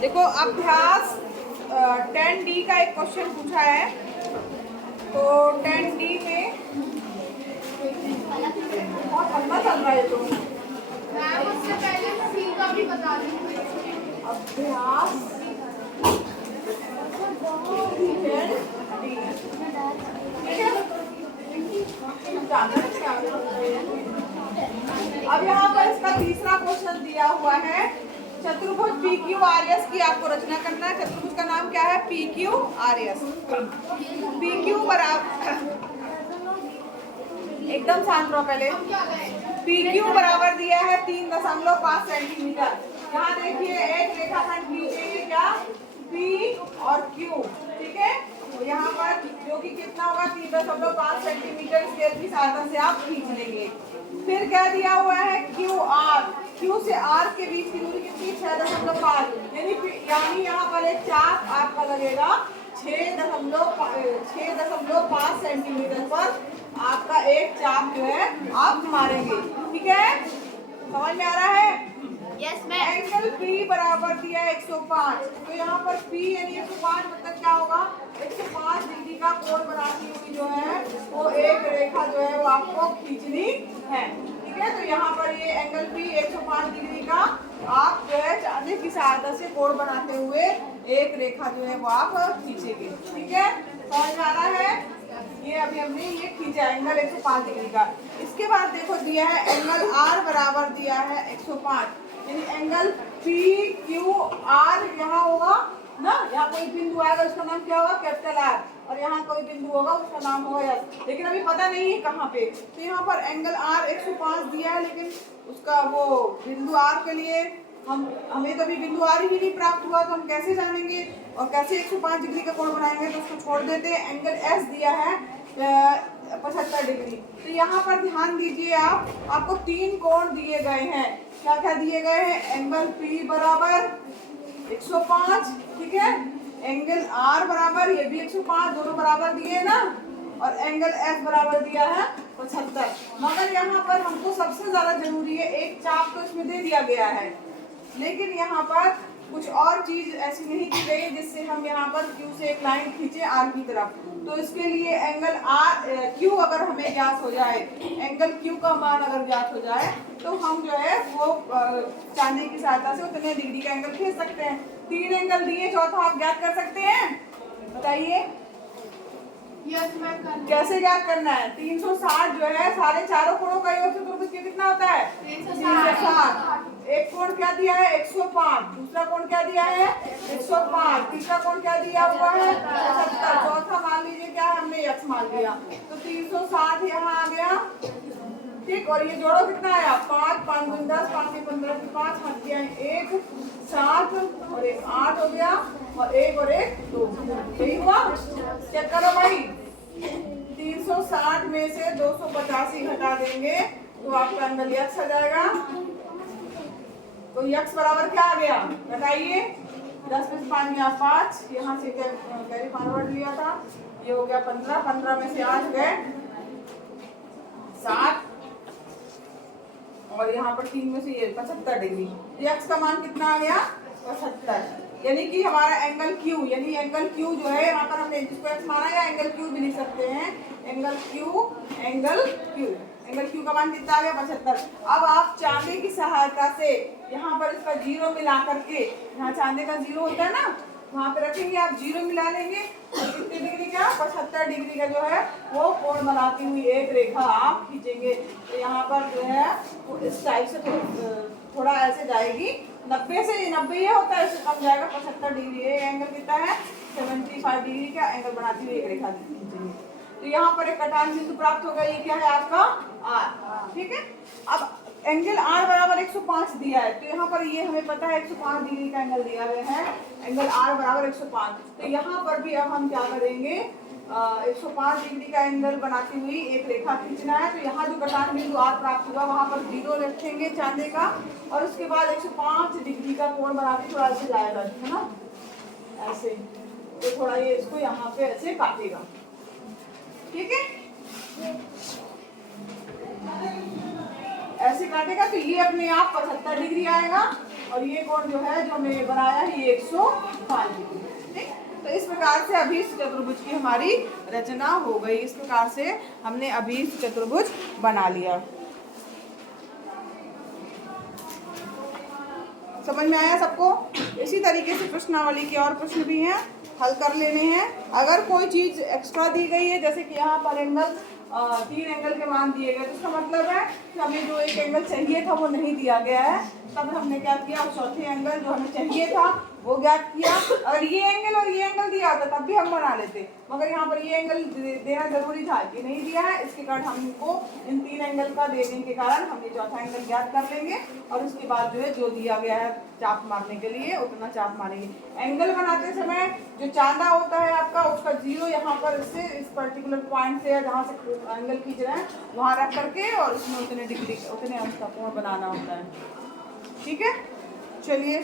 देखो अभ्यास 10D का एक क्वेश्चन पूछा है। तो 10D में बहुत लंबा चल रहा है। तो मैम उससे पहले सी का भी बता दीजिए। अभ्यास 10D। अब यहाँ पर इसका तीसरा क्वेश्चन दिया हुआ है। चतुर्भुज पी क्यू आर एस की आपको रचना करना है। चतुर्भुज का नाम क्या है? P Q R S. P Q बराबर, एकदम शांत रहो पहले। पी क्यू बराबर दिया है 3.5 सेंटीमीटर। यहाँ देखिए एक रेखाखंड खींचेंगे क्या? पी और क्यू, ठीक है। तो यहाँ पर जो कि कितना होगा? 3.5 सेंटीमीटर स्केल की सहायता से आप खींच लेंगे। फिर क्या दिया हुआ है? Q R. क्यू से आर के बीच की दूरी कितनी? 6.5। यानी यहाँ पर एक चाप आपका लगेगा 6.5 सेंटीमीटर पर आपका एक चाप जो है आप मारेंगे, ठीक है। समझ में आ रहा है? Yes ma'am. एंगल P बराबर दिया है 105। तो यहाँ पर P यानी 105 मतलब क्या होगा? 105 डिग्री का कोण बनाती हुई जो है वो एक रेखा जो है वो आपको खींचनी है, ठीक है। तो यहाँ पर ये एंगल P 105 डिग्री का आप जो है चांदी की सहायता से कोण बनाते हुए एक रेखा जो है वो आप खींचेंगे, ठीक है। समझ में आ रहा है? ये अभी हमने ये खींचा एंगल 105 डिग्री का। इसके बाद देखो दिया है एंगल R बराबर दिया है 105, यानी एंगल पी क्यू आर यहाँ होगा ना। यहाँ कोई बिंदु आएगा उसका नाम क्या होगा? Capital R. और यहाँ कोई बिंदु होगा उसका नाम होगा एस। लेकिन अभी पता नहीं है कहाँ पे। तो यहाँ पर एंगल आर 105 दिया है, लेकिन उसका वो बिंदु आर के लिए हमें तो अभी बिंदु आर ही नहीं प्राप्त हुआ, तो हम कैसे जानेंगे और कैसे 105 डिग्री का कोण बनाएंगे? तो उसको छोड़ देते हैं। एंगल एस दिया है 75 डिग्री। तो यहाँ पर ध्यान दीजिए आपको 3 कोण दिए गए हैं। क्या क्या दिए गए हैं? एंगल P बराबर 105, ठीक है। एंगल R बराबर ये भी 105, दोनों बराबर दिए ना। और एंगल S बराबर दिया है 75। मगर यहाँ पर हमको सबसे ज्यादा जरूरी है एक चाप तो इसमें दे दिया गया है, लेकिन यहाँ पर कुछ और चीज ऐसी नहीं की गई जिससे हम यहाँ पर Q से एक लाइन खींचे R की तरफ। तो इसके लिए एंगल Q अगर हमें ज्ञात हो जाए, एंगल Q का मान अगर ज्ञात हो जाए, तो हम जो है वो चांदी की सहायता से उतने डिग्री का एंगल खींच सकते हैं। 3 एंगल दिए, चौथा आप ज्ञात कर सकते हैं? बताइए यस मैम। कैसे ज्ञात करना है? 360 जो है सारे चारों कोणों का योग चतुर्भुज कितना होता है? 360। एक कोण क्या दिया है? 105। दूसरा कोण क्या दिया है? 105। तीसरा कोण क्या दिया हुआ है? 75। चौथा मान लीजिए क्या है? हमने x मान लिया। तो 360 यहाँ आ गया, ठीक। और ये जोड़ो कितना आया? 5 5 दूनी 10, 5 के 15 की 5 हाथ किया 1 7 और एक 8 हो गया, और एक और एक 2। यही हुआ? चेक करो भाई। 360 में से 285 घटा देंगे तो आपका एंगल यक्स आ जाएगा। तो यक्स बराबर क्या आ गया? बताइए। 10 में से 5 गया 5, यहाँ से कैरी फॉरवर्ड लिया था, ये हो गया 15। 15 में से 8 गए 7, और यहाँ पर 3 में से ये 75 डिग्री। यक्स का मान कितना आ गया? 75। यानी कि हमारा एंगल Q, यानी एंगल Q जो है यहाँ पर हमने जिसको x माना या एंगल Q भी लिख सकते हैं। एंगल Q का मान कितना आ गया? 75। अब आप चांदी की सहायता से यहाँ पर इसका 0 मिला करके, यहाँ चांदी का 0 होता है ना, वहाँ पे रखेंगे आप 0 मिला लेंगे, और कितने डिग्री का? 75 डिग्री का जो है वो कोण बनाती हुई एक रेखा आप खींचेंगे। तो यहाँ पर जो है वो इस टाइप से थोड़ा ऐसे जाएगी। 90 से 90 ये होता है, इससे कम जाएगा 75 डिग्री। ये एंगल कितना है? 75 डिग्री का एंगल बनाती हुई एक रेखा खींचेंगे। तो यहाँ पर एक कटान बिंदु प्राप्त होगा। ये क्या है आपका? R, ठीक है। अब एंगल R बराबर 105 दिया है, तो यहाँ पर ये हमें पता है 105 डिग्री का एंगल दिया गया है। एंगल R बराबर 105। तो यहाँ पर भी अब हम क्या करेंगे? 105 डिग्री का एंगल बनाती हुई एक रेखा खींचना है। तो यहाँ जो कटान बिंदु R प्राप्त हुआ वहाँ पर 0 रखेंगे चांदी का, और उसके बाद 105 डिग्री का कोण बनाते थोड़ा ऐसे जाएगा, है ना, ऐसे। तो थोड़ा ये इसको यहाँ पे ऐसे काटेगा, ठीक है। ऐसे काटेगा तो ये अपने आप 75 डिग्री आएगा। और ये कोण जो है जो हमने बनाया है ये 105 डिग्री। ठीक, तो इस प्रकार से अभीष्ट चतुर्भुज की हमारी रचना हो गई। इस प्रकार से हमने अभीष्ट चतुर्भुज बना लिया। समझ में आया सबको? इसी तरीके से प्रश्नावली के और प्रश्न भी हैं, हल कर लेने हैं। अगर कोई चीज एक्स्ट्रा दी गई है, जैसे कि यहाँ पर एंगल 3 एंगल के मान दिए गए, तो इसका मतलब है कि हमें जो एक एंगल चाहिए था वो नहीं दिया गया है, तब हमने क्या किया, चौथे एंगल जो हमें चाहिए था वो ज्ञात किया। अगर ये एंगल और ये एंगल दिया होता तब भी हम बना लेते, मगर यहाँ पर ये एंगल देना जरूरी था, ये नहीं दिया है, इसके कारण हमको इन 3 एंगल का देने के कारण हम ये चौथा एंगल ज्ञात कर लेंगे और उसके बाद जो है जो दिया गया है चाप मारने के लिए उतना चाप मारेंगे। एंगल बनाते समय जो चांदा होता है आपका, उसका 0 यहाँ पर इससे इस पर्टिकुलर पॉइंट से जहाँ से एंगल खींच रहे हैं वहाँ रख करके और उसमें उतने डिग्री उतने अंश का कोण बनाना होता है। ठीक है, चलिए।